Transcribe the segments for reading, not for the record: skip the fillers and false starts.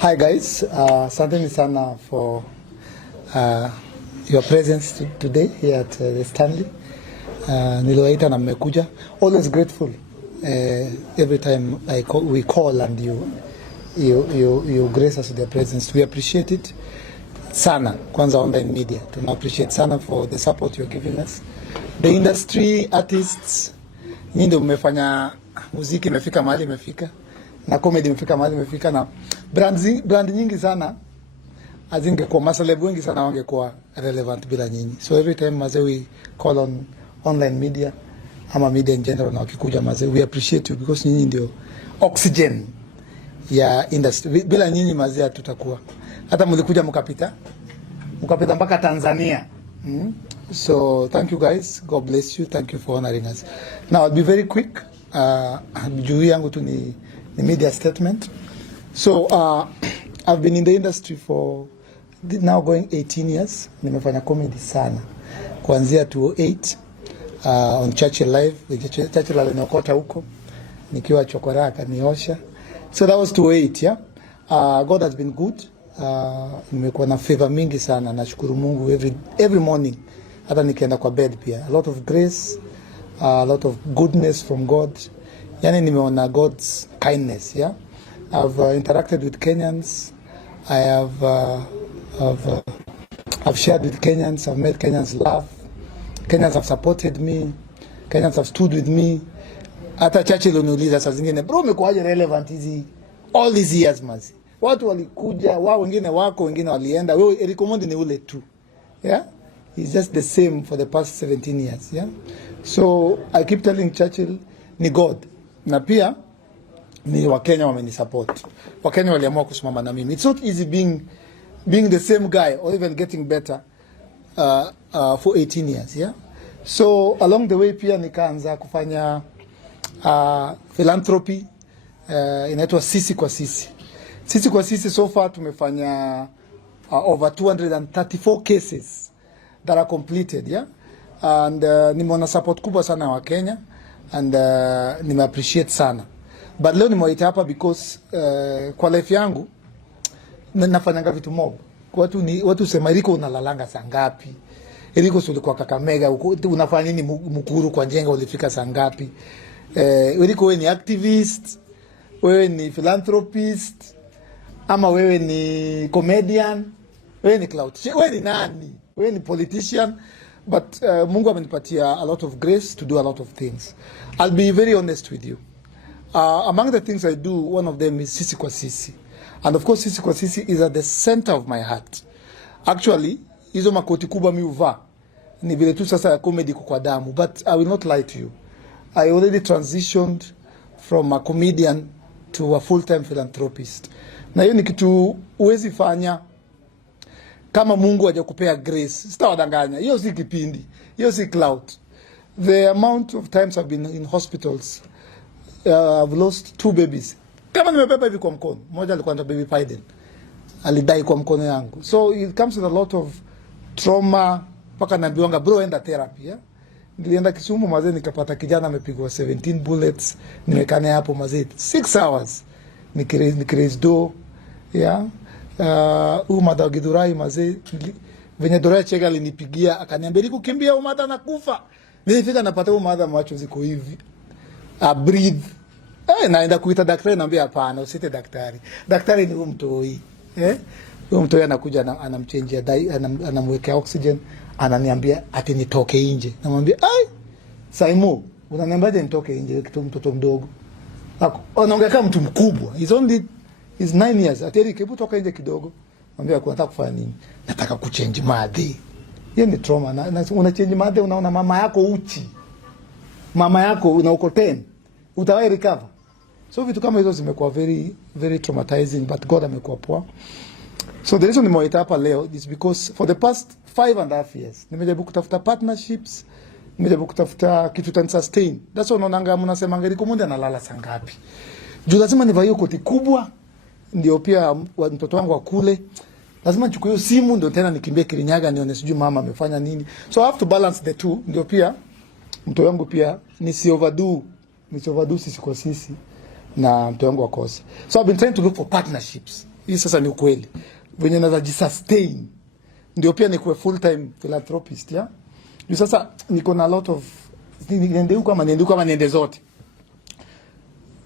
Hi guys, asanteni sana for your presence today here at the Stanley. Niliwaita na mmekuja. Always grateful every time we call and you grace us with your presence. We appreciate it sana. Kwanza online media, tuna appreciate sana for the support you're giving us. The industry, artists, nyinyi ndio mmefanya muziki imefika mahali imefika, na comedy imefika mahali imefika, na brand nyingi sana azingekuwa, maselebu wengi sana wangekuwa relevant bila nyinyi. So every time mazee we call on online media ama media in general, na wakikuja mazee, we appreciate you because nyinyi ndio oxygen ya industry. Bila nyinyi mazee tutakuwa, hata mlikuja mkapita mpaka Tanzania. So thank you guys, God bless you, thank you for honoring us. Now I'll be very quick. Juu yangu tu ni media statement. So I've been in the industry for now going 18 years. Nimefanya comedy sana kuanzia 2008 on Churchill Live. Churchill alinokota huko nikiwa chokora akaniosha. So that was 2008, yeah. God has been good. Nimekuwa na favor mingi sana, nashukuru Mungu every morning, hata nikienda kwa bed pia. A lot of grace, a lot of goodness from God. Yani nimeona God's kindness, yeah. I've interacted with Kenyans. I've shared with Kenyans. I've made Kenyans laugh. Kenyans have supported me. Kenyans have stood with me. Hata Churchill uniuliza saa zingine, bro, umekuaje relevant hizi all these years mazi? Watu walikuja, wao wengine wako, wengine walienda. Wewe Eric Omondi ni ule tu. Yeah? He's just the same for the past 17 years, yeah? So I keep telling Churchill ni God. Na pia ni Wakenya wamenisupport. Wakenya waliamua kusimama na mimi. It's not easy being the same guy or even getting better for 18 years, yeah? So along the way pia nikaanza kufanya philanthropy, inaitwa Sisi kwa Sisi. Sisi kwa Sisi, so far tumefanya over 234 cases that are completed, yeah? And nimeona support kubwa sana wa Kenya, and nime appreciate sana. But leo nimewaita hapa because kwa life yangu nafanyanga vitu mob. Watu sema Eriko unalalanga saa ngapi? Eriko ulikuwa Kakamega, unafanya nini Mukuru kwa Njenga, ulifika saa ngapi? Eriko wewe ni activist, wewe ni philanthropist, ama wewe ni comedian, wewe ni clout, wewe ni nani? Wewe ni politician? But Mungu amenipatia a lot of grace to do a lot of things. I'll be very honest with you. Among the things I do, one of them is Sisi kwa Sisi. And of course, Sisi kwa Sisi is at the center of my heart. Actually, hizo makoti kubwa mi uvaa ni vile tu sasa ya comedy kwa damu. But I will not lie to you. I already transitioned from a comedian to a full-time philanthropist. Na hiyo ni kitu uwezi fanya kama Mungu hajakupea grace. Sitawadanganya. Hiyo si kipindi. Hiyo si clout. The amount of times I've been in hospitals, I've lost 2 babies. Kama nimebeba hivi kwa mkono. Mmoja alikuwa na baby Biden. Alidai kwa mkono yangu. So it comes with a lot of trauma. Paka naambiwanga, bro, enda therapy, yeah? Nilienda Kisumu mazee, nikapata kijana amepigwa 17 bullets. Nimekane hapo mazee 6 hours. Nikiraise do, yeah? Umada Githurai mazee, venye Dorea Chega alinipigia akaniambia nikukimbia umada nakufa. Nilifika napata umada macho ziko hivi. Breathe. Naenda kuita daktari, naambia hapana, usite daktari. Daktari ni mtoi. Huyo mtoi anakuja anamchangia anamwekea oxygen, ananiambia ati nitoke nje. Namwambia, Saimo, unaniambiaje nitoke nje kitu mtoto mdogo? Anaongea kama mtu mkubwa. He's 9 years. Ateri kebu toka nje kidogo. Mwambia unataka kufanya nini? Nataka kuchange madhi. Hiyo ni trauma. Na una change madhi, unaona mama yako uchi. Mama yako uko 10. Utawahi recover. So vitu kama hizo zimekuwa very very traumatizing, but God amekuwa poa. So the reason nimewaita hapa leo is because for the past 5.5 years nimejaribu kutafuta partnerships, nimejaribu kutafuta kitu tan sustain. That's why unaonanga mnasema Eriko Omondi analala saa ngapi. Juu lazima nivae hiyo koti kubwa ndio pia mtoto wangu akule. Lazima nichukue hiyo simu ndio tena nikimbie Kirinyaga nione sijui mama amefanya nini. So I have to balance the two, ndio pia mtoto wangu pia nisi overdo Sisi kwa Sisi na mtoto wangu akose. So I've been trying to look for partnerships. hii sasa ni ukweli. Venye naweza jisustain ndio pia nikuwe full time philanthropist, ya. Sasa niko na a lot of niende huko ama niende zote.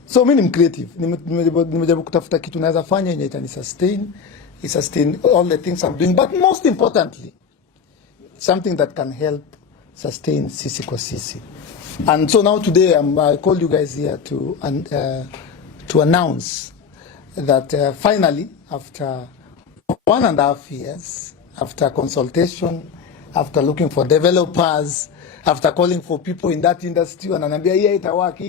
So mimi ni creative. Nimejaribu kutafuta kitu naweza fanya yenye itani sustain all the things I'm doing, but most importantly something that can help sustain sisi kwa sisi. And so now today I called you guys here to announce that finally, after 1.5 years, after consultation, after looking for developers, after calling for people in that industry, wananiambia hii itawak,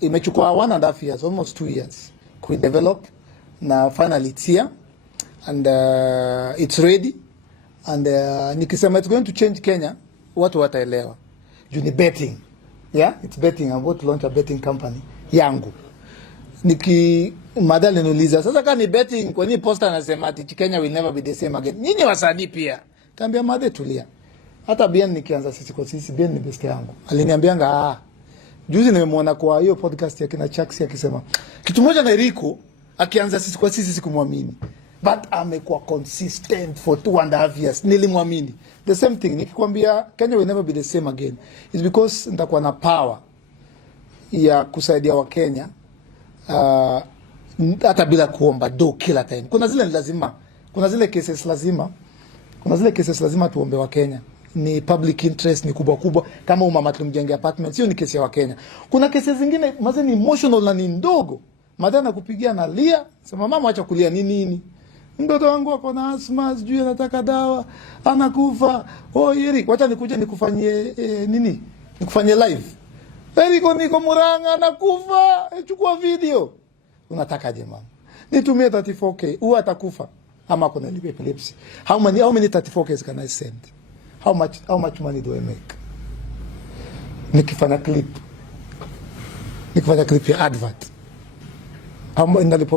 imechukua 1.5 years, almost 2 years, we develop. Now finally it's here and it's ready. And nikisema it's going to change Kenya, watu wataelewa. Juu ni betting. Yeah, it's betting. I'm about to launch a betting company yangu. Madali niuliza, sasa kama ni betting, kwa nini poster anasema ati Kenya will never be the same again? Nyinyi wasanii pia. Kaambia Madhe tulia. Hata Bien nikianza sisi kwa sisi, Bien ni best yangu. Aliniambianga juzi nimemwona kwa hiyo podcast ya kina Chaksi akisema kitu moja na Eriko akianza sisi kwa sisi sikumwamini. But amekuwa consistent for 2.5 years. Nilimwamini. The same thing. Nikikwambia Kenya will never be the same again. It's because nitakuwa na power ya kusaidia wa Kenya hata bila kuomba do kila time. Kuna zile lazima. Kuna zile cases lazima tuombe wa Kenya. Ni public interest, ni kubwa. Kama umama tumjenge apartment, sio ni kesi ya wa Kenya. Kuna cases zingine maze ni emotional na ni ndogo. Madana kupigia na lia. Sema mama acha kulia nini? Mtoto wangu ako na asthma, sijui anataka dawa, anakufa. Oh, Eric, wacha nikuje nikufanyie nini? Nikufanyie live. Eric niko Murang'a anakufa, chukua video. Unatakaje mama? Nitumie 34k, huwa atakufa ama kuna epilepsy. How many 34k can I send? How much money do I make? Nikifanya clip ya advert.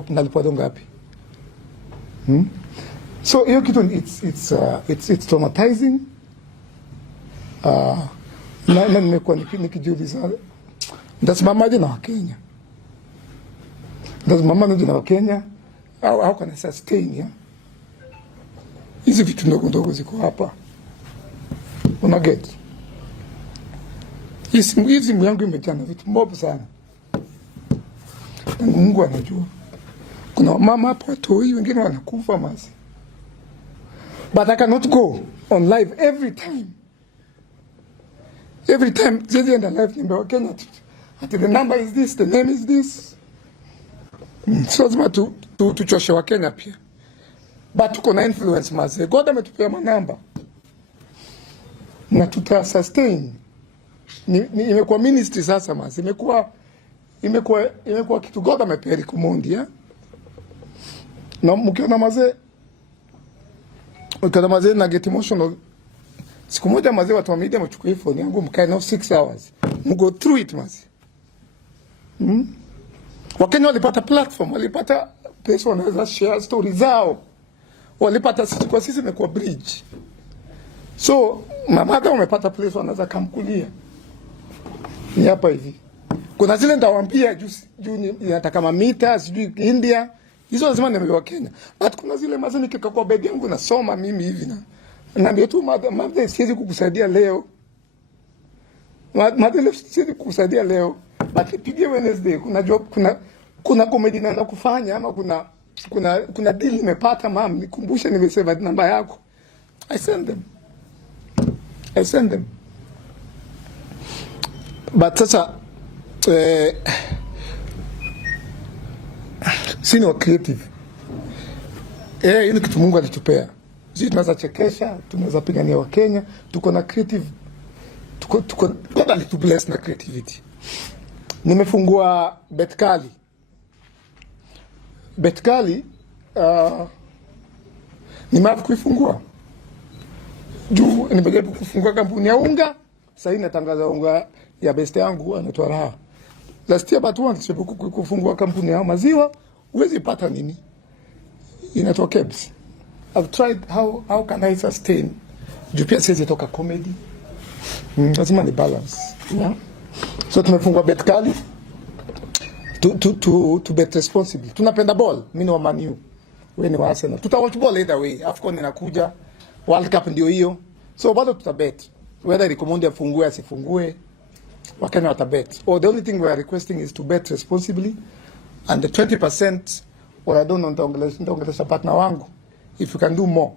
Nalipwa ngapi? So hiyo kitu it's traumatizing. Na nimekuwa nikijiuliza ndasimamaje na Wakenya? Ndasimamaje na Wakenya? How can I sustain, yeah? Hizi vitu ndogo ziko hapa. Una get? Hizi simu yangu imejaa na vitu mob sana. Mungu anajua. Kuna mama hapo watoi wengine wanakufa masi. But I cannot go on live every time. Every time Zedi and live nimbe wa Kenya. Ati the number is this, the name is this. So lazima tuchoshe wa Kenya pia. But tuko na influence masi. God ametupea manamba. Na tuta sustain. Imekuwa ministry sasa masi. Imekuwa kitu God amepea Rikomondi, ya. Na mkiona mazee na get emotional. Siku moja mazee watu wa media mchukua hii phone yangu mkae nao 6 hours. Mgo through it mazee. Wakenya walipata platform, walipata place wanaweza share stories zao. Walipata sisi kwa sisi imekuwa bridge. So mamada wamepata place wanaweza kamkulia. Ni hapa hivi. Kuna zile ndawaambia juu nataka kama mita, sijui India. Hizo lazima nimewa Kenya. But kuna zile mazee nikika kwa bed yangu nasoma mimi hivi na naambia tu madhe siwezi kukusaidia leo. Madhe siwezi kukusaidia leo. But nipigie Wednesday kuna job kuna comedy na kufanya ama kuna deal nimepata mam nikumbushe nimesema namba yako. I send them. But sasa sini wa creative. Hili kitu Mungu alitupea. Sisi tunaweza chekesha, tunaweza pigania wa Kenya, tuko na creative. God alitubless na creativity. Nimefungua Betkali. Nimeanza kuifungua. Juu nimejaribu kufungua kampuni ya unga, sasa natangaza unga ya best yangu anaitwa Raha. Last year but once kufungua kampuni ya maziwa, uwezi pata nini? Inaitwa Kebs. I've tried how can I sustain. Juu pia siwezi toka comedy. Lazima ni balance. Yeah. So tumefungua Betkali. to bet responsibly. Tunapenda ball, mimi ni wa Man U, wewe ni wa Arsenal. Tutawatch ball either way. AFCON inakuja, World Cup ndio hiyo. So bado tutabet. Whether Rikomondi afungue asifungue, Wakenya watabet. Or the only thing we are requesting is to bet responsibly, and the 20% what I don't know nitaongelesha partner wangu, if you can do more,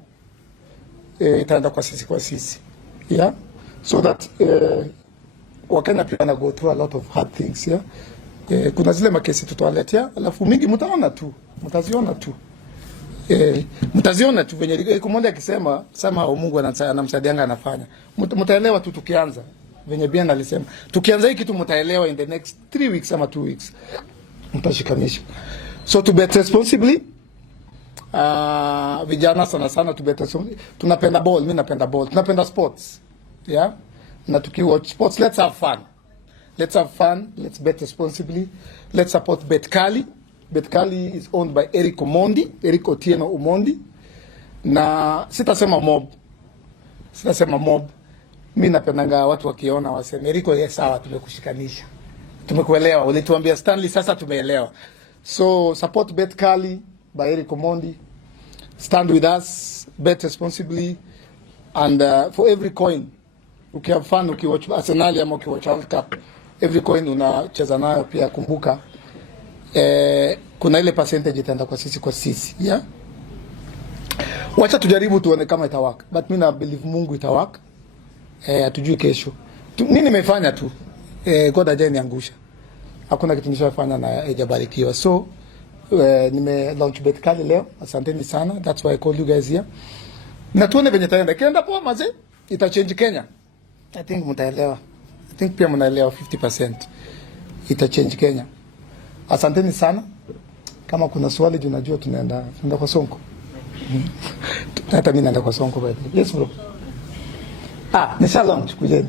itaenda kwa sisi. Yeah? So that Wakenya pia wana go through a lot of hard things, yeah? Kuna zile makesi tutawaletea, alafu mingi mtaziona tu venye Rikomondi akisema sama Mungu anamsaidianga anafanya. Mtaelewa tu tukianza. Venye Bien alisema. Tukianza hii kitu mtaelewa in the next 3 weeks ama 2 weeks. Mtashikanisha. So to bet responsibly, vijana sana to bet responsibly. Tunapenda ball, mimi napenda ball. Tunapenda sports. Yeah? Na tukiwatch sports, let's have fun. Let's bet responsibly. Let's support Betkali. Betkali is owned by Eric Otieno Omondi. Na sitasema mob. Mimi napendanga watu wakiona waseme Eriko, yes, sawa, tumekushikanisha. Tumekuelewa. Ulituambia Stanley, sasa tumeelewa. So support Betkali by Eric Omondi. Stand with us, bet responsibly, and for every coin have fun ukiwatch Arsenal ama ukiwatch World Cup, every coin unacheza nayo pia kumbuka kuna ile percentage itaenda kwa sisi, yeah. Wacha tujaribu tuone kama itawaka, but mimi na believe Mungu itawaka. Hatujui kesho. Mimi nimefanya tu. God hajaniangusha. Hakuna kitu nishafanya na hajabarikiwa. So nime launch Betkali leo. Asanteni sana. That's why I call you guys here. Na tuone venye taenda. Kienda poa maze, ita change Kenya. I think mtaelewa. I think pia mnaelewa 50%. Ita change Kenya. Asanteni sana. Kama kuna swali unajua tunaenda kwa Sonko. Hata mimi naenda kwa Sonko by the way. Yes bro. Nisha launch kujeni.